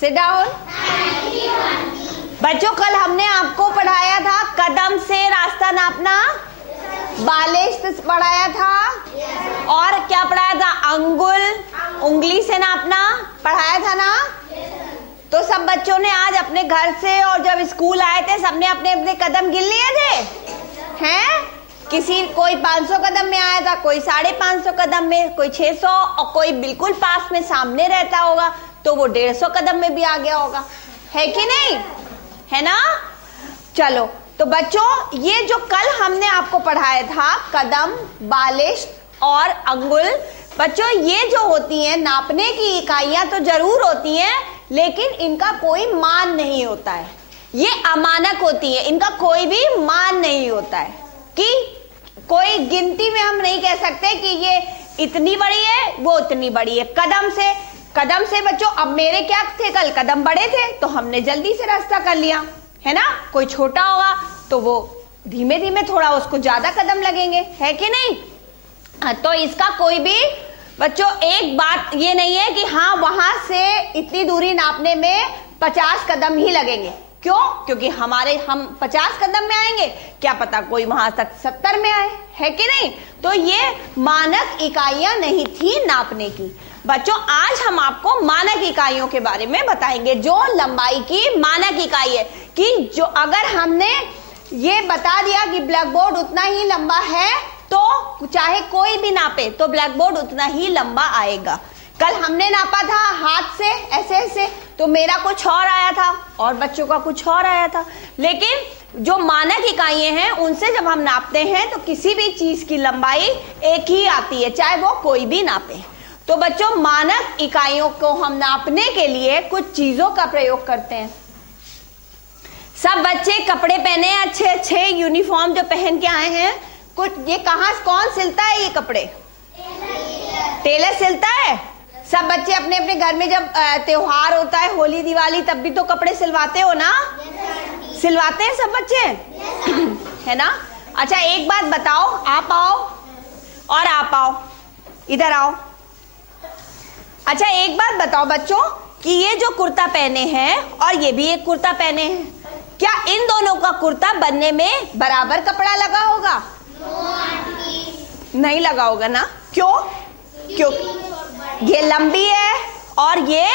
Sit down. बच्चों कल हमने आपको पढ़ाया था कदम से रास्ता नापना, बालिश पढ़ाया था, और क्या पढ़ाया था, उंगली से नापना पढ़ाया था ना। तो सब बच्चों ने आज अपने घर से और जब स्कूल आए थे सबने अपने अपने कदम गिन लिए थे हैं? कोई 500 कदम में आया था, कोई 550 कदम में, कोई 600, और कोई बिल्कुल पास में सामने रहता होगा तो वो 150 कदम में भी आ गया होगा, है कि नहीं, है ना। चलो तो बच्चों ये जो कल हमने आपको पढ़ाया था कदम, बालिश और अंगुल, बच्चों ये जो होती हैं नापने की इकाइयां तो जरूर होती हैं लेकिन इनका कोई मान नहीं होता है, ये अमानक होती है, इनका कोई भी मान नहीं होता है कि कोई गिनती में हम नहीं कह सकते कि ये इतनी बड़ी है वो उतनी बड़ी है। कदम से बच्चों अब मेरे क्या थे, कल कदम बड़े थे तो हमने जल्दी से रास्ता कर लिया, है ना। कोई छोटा होगा तो वो धीमे धीमे थोड़ा उसको ज्यादा कदम लगेंगे, है कि नहीं। तो इसका कोई भी बच्चों एक बात ये नहीं है कि हाँ वहां से इतनी दूरी नापने में 50 कदम ही लगेंगे। क्यों? क्योंकि हम 50 कदम में आएंगे, क्या पता कोई वहां तक 70 में आए, है कि नहीं। तो ये मानक इकाइयां नहीं थी नापने की। बच्चों आज हम आपको मानक इकाइयों के बारे में बताएंगे, जो लंबाई की मानक इकाई है कि जो अगर हमने ये बता दिया कि ब्लैक बोर्ड उतना ही लंबा है तो चाहे कोई भी नापे तो ब्लैक बोर्ड उतना ही लंबा आएगा। कल हमने नापा था हाथ से ऐसे ऐसे तो मेरा कुछ और आया था और बच्चों का कुछ और आया था, लेकिन जो मानक इकाइयां हैं उनसे जब हम नापते हैं तो किसी भी चीज की लंबाई एक ही आती है, चाहे वो कोई भी नापे। तो बच्चों मानक इकाइयों को हम नापने के लिए कुछ चीजों का प्रयोग करते हैं। सब बच्चे कपड़े पहने अच्छे अच्छे यूनिफॉर्म जो पहन के आए हैं, कुछ ये कौन सिलता है ये कपड़े? टेलर सिलता है। सब बच्चे अपने अपने घर में जब त्योहार होता है, होली दिवाली, तब भी तो कपड़े सिलवाते हो ना? सिलवाते हैं सब बच्चे, है ना। अच्छा एक बात बताओ, आप आओ और आप आओ, इधर आओ। अच्छा एक बात बताओ बच्चों कि ये जो कुर्ता पहने हैं और ये भी एक कुर्ता पहने हैं, क्या इन दोनों का कुर्ता बनने में बराबर कपड़ा लगा होगा? नहीं लगा होगा ना। क्यों? क्योंकि ये लंबी है और ये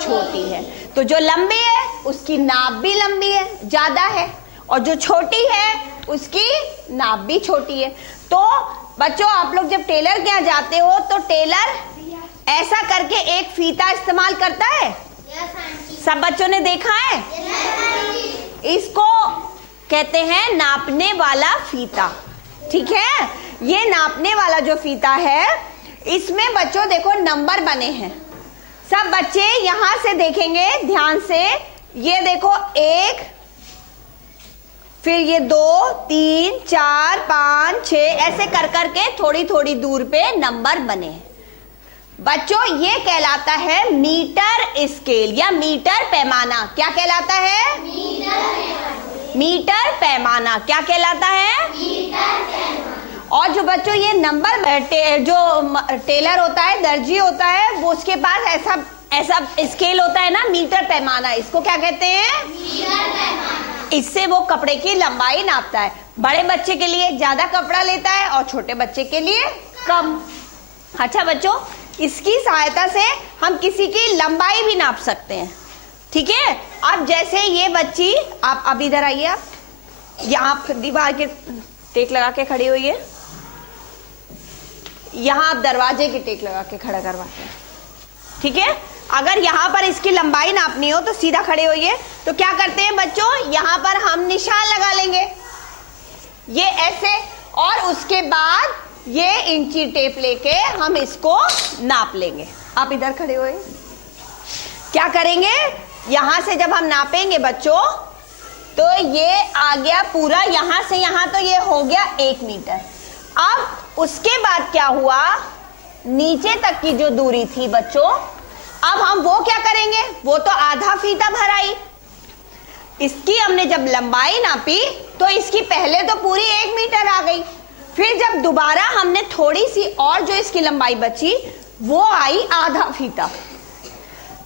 छोटी है, तो जो लंबी है उसकी नाप भी लंबी है, ज्यादा है, और जो छोटी है उसकी नाप भी छोटी है। तो बच्चों आप लोग जब टेलर के यहाँ जाते हो तो टेलर ऐसा करके एक फीता इस्तेमाल करता है, सब बच्चों ने देखा है। इसको कहते हैं नापने वाला फीता, ठीक है। ये नापने वाला जो फीता है इसमें बच्चों देखो नंबर बने हैं। सब बच्चे यहां से देखेंगे ध्यान से, ये देखो 1, फिर ये 2, 3, 4, 5, 6 ऐसे कर करके थोड़ी थोड़ी दूर पे नंबर बने। बच्चों ये कहलाता है मीटर स्केल या मीटर पैमाना। क्या कहलाता है? मीटर पैमाना। क्या कहलाता है? मीटर पैमाना। और जो बच्चों ये नंबर जो टेलर होता है, दर्जी होता है, वो उसके पास ऐसा स्केल होता है ना, मीटर पैमाना, इसको क्या कहते हैं? मीटर पैमाना। इससे वो कपड़े की लंबाई नापता है। बड़े बच्चे के लिए ज्यादा कपड़ा लेता है और छोटे बच्चे के लिए कम। अच्छा बच्चों इसकी सहायता से हम किसी की लंबाई भी नाप सकते हैं, ठीक है। अब जैसे ये बच्ची, आप अब इधर आइए, आप यहाँ दीवार के टेक लगा के खड़ी हुई है, यहाँ आप दरवाजे की टेक लगा के खड़ा करवाते हैं, ठीक है। अगर यहाँ पर इसकी लंबाई नापनी हो तो सीधा खड़े होइए। तो क्या करते हैं बच्चों, यहाँ पर हम निशान लगा लेंगे, ये ऐसे, और उसके बाद ये इंची टेप लेके हम इसको नाप लेंगे। आप इधर खड़े हुए, क्या करेंगे, यहां से जब हम नापेंगे बच्चों तो ये आ गया पूरा, यहां से यहां तो ये हो गया 1 मीटर। अब उसके बाद क्या हुआ, नीचे तक की जो दूरी थी बच्चों, अब हम वो क्या करेंगे, वो तो आधा फीता भर आई। इसकी हमने जब लंबाई नापी तो इसकी पहले तो पूरी 1 मीटर आ गई, फिर जब दोबारा हमने थोड़ी सी और जो इसकी लंबाई बची वो आई आधा फीता।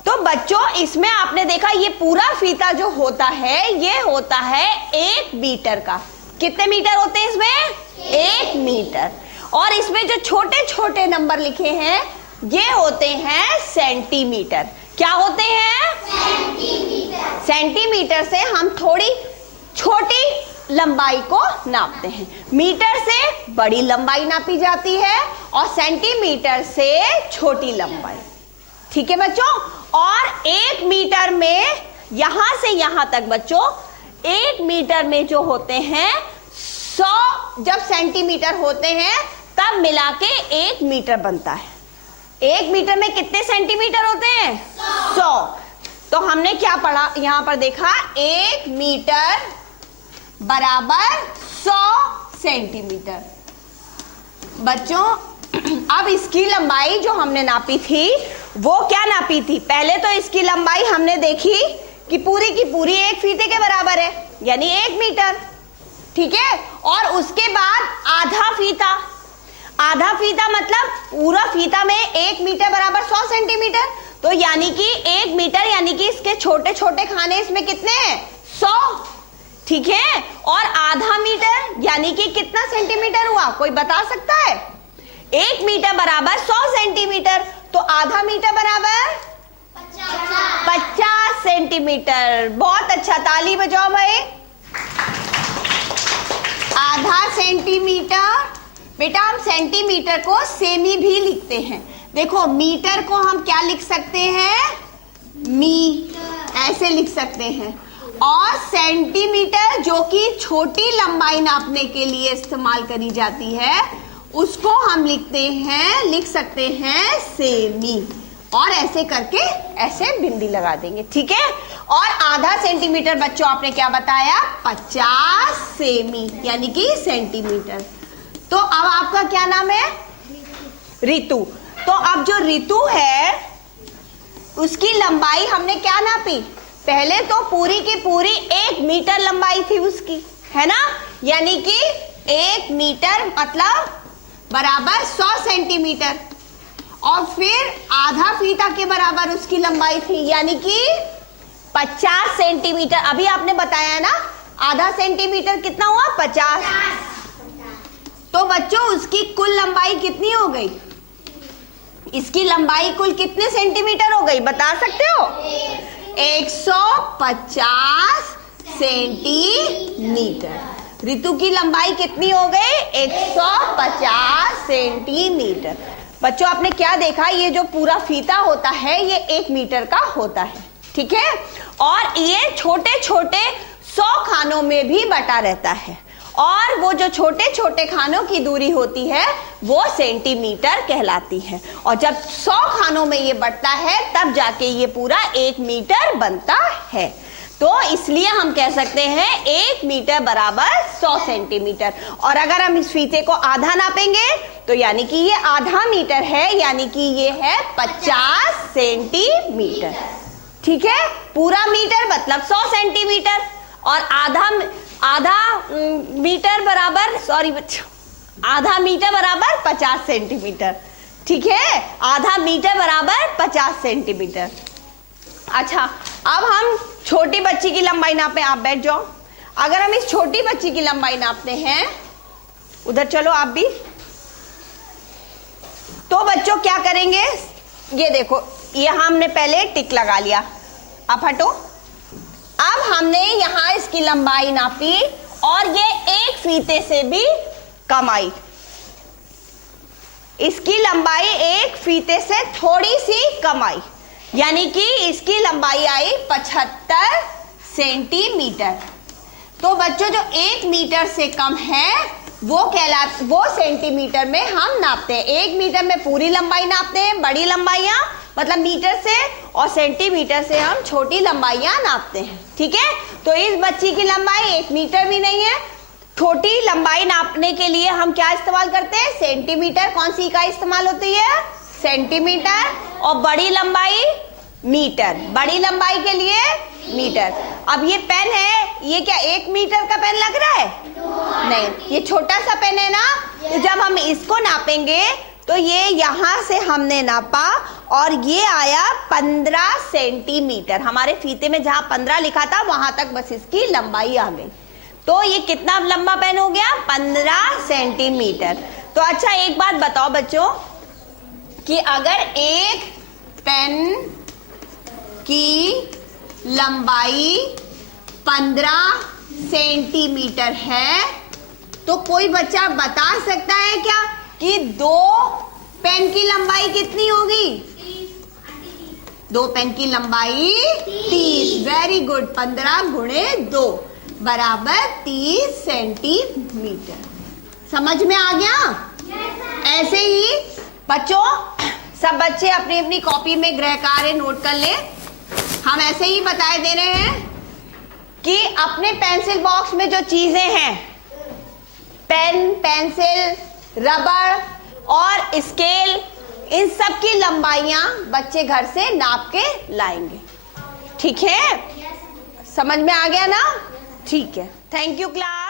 तो बच्चों इसमें आपने देखा ये पूरा फीता जो होता है ये होता है 1 मीटर का। कितने मीटर होते हैं इसमें? 1 मीटर। और इसमें जो छोटे छोटे नंबर लिखे हैं ये होते हैं सेंटीमीटर। क्या होते हैं? सेंटीमीटर। सेंटीमीटर से हम थोड़ी छोटी लंबाई को नापते हैं। मीटर से बड़ी लंबाई नापी जाती है और सेंटीमीटर से छोटी लंबाई। ठीक है बच्चों। और 1 मीटर में यहां से यहां तक बच्चों 1 मीटर में जो होते हैं 100 जब सेंटीमीटर होते हैं तब मिला के 1 मीटर बनता है। 1 मीटर में कितने सेंटीमीटर होते हैं? 100। तो हमने क्या पढ़ा यहां पर देखा 1 मीटर बराबर 100 सेंटीमीटर। बच्चों अब इसकी लंबाई जो हमने नापी थी वो क्या नापी थी? पहले तो इसकी लंबाई हमने देखी कि पूरी की पूरी 1 फीते के बराबर है यानी 1 मीटर। ठीक है। और उसके बाद आधा फीता। आधा फीता मतलब पूरा फीता में 1 मीटर बराबर 100 सेंटीमीटर। तो यानी कि 1 मीटर यानी कि इसके छोटे छोटे खाने इसमें कितने हैं? 100। ठीक है। और आधा मीटर यानी कि कितना सेंटीमीटर हुआ? कोई बता सकता है? 1 मीटर बराबर 100 सेंटीमीटर। तो आधा मीटर बराबर 50 सेंटीमीटर। बहुत अच्छा, ताली बजाओ भाई। आधा सेंटीमीटर। बेटा हम सेंटीमीटर को सेमी भी लिखते हैं। देखो मीटर को हम क्या लिख सकते हैं? मी, ऐसे लिख सकते हैं। और सेंटीमीटर जो कि छोटी लंबाई नापने के लिए इस्तेमाल करी जाती है उसको हम लिख सकते हैं सेमी। और ऐसे करके ऐसे बिंदी लगा देंगे। ठीक है। और आधा सेंटीमीटर बच्चों आपने क्या बताया? 50 सेमी यानी कि सेंटीमीटर। तो अब आपका क्या नाम है? ऋतु। तो अब जो ऋतु है उसकी लंबाई हमने क्या नापी? पहले तो पूरी की पूरी 1 मीटर लंबाई थी उसकी, है ना? यानी कि 1 मीटर मतलब बराबर 100 सेंटीमीटर। और फिर आधा फीता के बराबर उसकी लंबाई थी यानी कि 50 सेंटीमीटर। अभी आपने बताया ना आधा सेंटीमीटर कितना हुआ? 50। तो बच्चों उसकी कुल लंबाई कितनी हो गई? इसकी लंबाई कुल कितने सेंटीमीटर हो गई? बता सकते हो? 150 सेंटीमीटर। ऋतु की लंबाई कितनी हो गई? 150 सेंटीमीटर। बच्चों आपने क्या देखा? ये जो पूरा फीता होता है ये 1 मीटर का होता है। ठीक है। और ये छोटे छोटे 100 खानों में भी बटा रहता है। और वो जो छोटे छोटे खानों की दूरी होती है वो सेंटीमीटर कहलाती है। और जब 100 खानों में ये बढ़ता है तब जाके ये पूरा 1 मीटर बनता है। तो इसलिए हम कह सकते हैं 1 मीटर बराबर 100 सेंटीमीटर। और अगर हम इस फीते को आधा नापेंगे तो यानी कि ये आधा मीटर है यानी कि ये है 50 सेंटीमीटर। ठीक है। पूरा मीटर मतलब 100 सेंटीमीटर और आधा मीटर बराबर आधा मीटर बराबर 50 सेंटीमीटर। ठीक है। आधा मीटर बराबर 50 सेंटीमीटर। अच्छा अब हम छोटी बच्ची की लंबाई नापें। आप बैठ जाओ। अगर हम इस छोटी बच्ची की लंबाई नापते हैं, उधर चलो आप भी। तो बच्चों क्या करेंगे? ये देखो ये हमने पहले टिक लगा लिया। अब हटो। अब हमने यहां इसकी लंबाई नापी और ये 1 फीते से भी कम आई। इसकी लंबाई 1 फीते से थोड़ी सी कम आई यानी कि इसकी लंबाई आई 75 सेंटीमीटर। तो बच्चों जो 1 मीटर से कम है वो सेंटीमीटर में हम नापते हैं। 1 मीटर में पूरी लंबाई नापते हैं, बड़ी लंबाइयां मतलब मीटर से, और सेंटीमीटर से हम छोटी लंबाइयां नापते हैं। ठीक है। तो इस बच्ची की लंबाई 1 मीटर भी नहीं है। छोटी लंबाई नापने के लिए हम क्या इस्तेमाल करते हैं? सेंटीमीटर। कौन सी इकाई इस्तेमाल होती है? सेंटीमीटर। और बड़ी लंबाई मीटर। बड़ी लंबाई के लिए मीटर। अब ये पेन है, ये क्या 1 मीटर का पेन लग रहा है? नहीं, ये छोटा सा पेन है ना। तो जब हम इसको नापेंगे तो ये यहां से हमने नापा और ये आया 15 सेंटीमीटर। हमारे फीते में जहां 15 लिखा था वहां तक बस इसकी लंबाई आ गई। तो ये कितना लंबा पेन हो गया? 15 सेंटीमीटर। तो अच्छा एक बात बताओ बच्चों कि अगर एक पेन की लंबाई 15 सेंटीमीटर है तो कोई बच्चा बता सकता है क्या कि 2 पेन की लंबाई कितनी होगी? 2 पेन की लंबाई 30। Very good. 15 गुणे 2 बराबर 30 सेंटीमीटर। समझ में आ गया? ऐसे ही बच्चों सब बच्चे अपनी अपनी कॉपी में गृह कार्य नोट कर ले। हम ऐसे ही बताए दे रहे हैं कि अपने पेंसिल बॉक्स में जो चीजें हैं, पेन, पेंसिल, रबर और स्केल, इन सब की लंबाइयां बच्चे घर से नाप के लाएंगे। ठीक है? समझ में आ गया ना? ठीक है। Thank you class.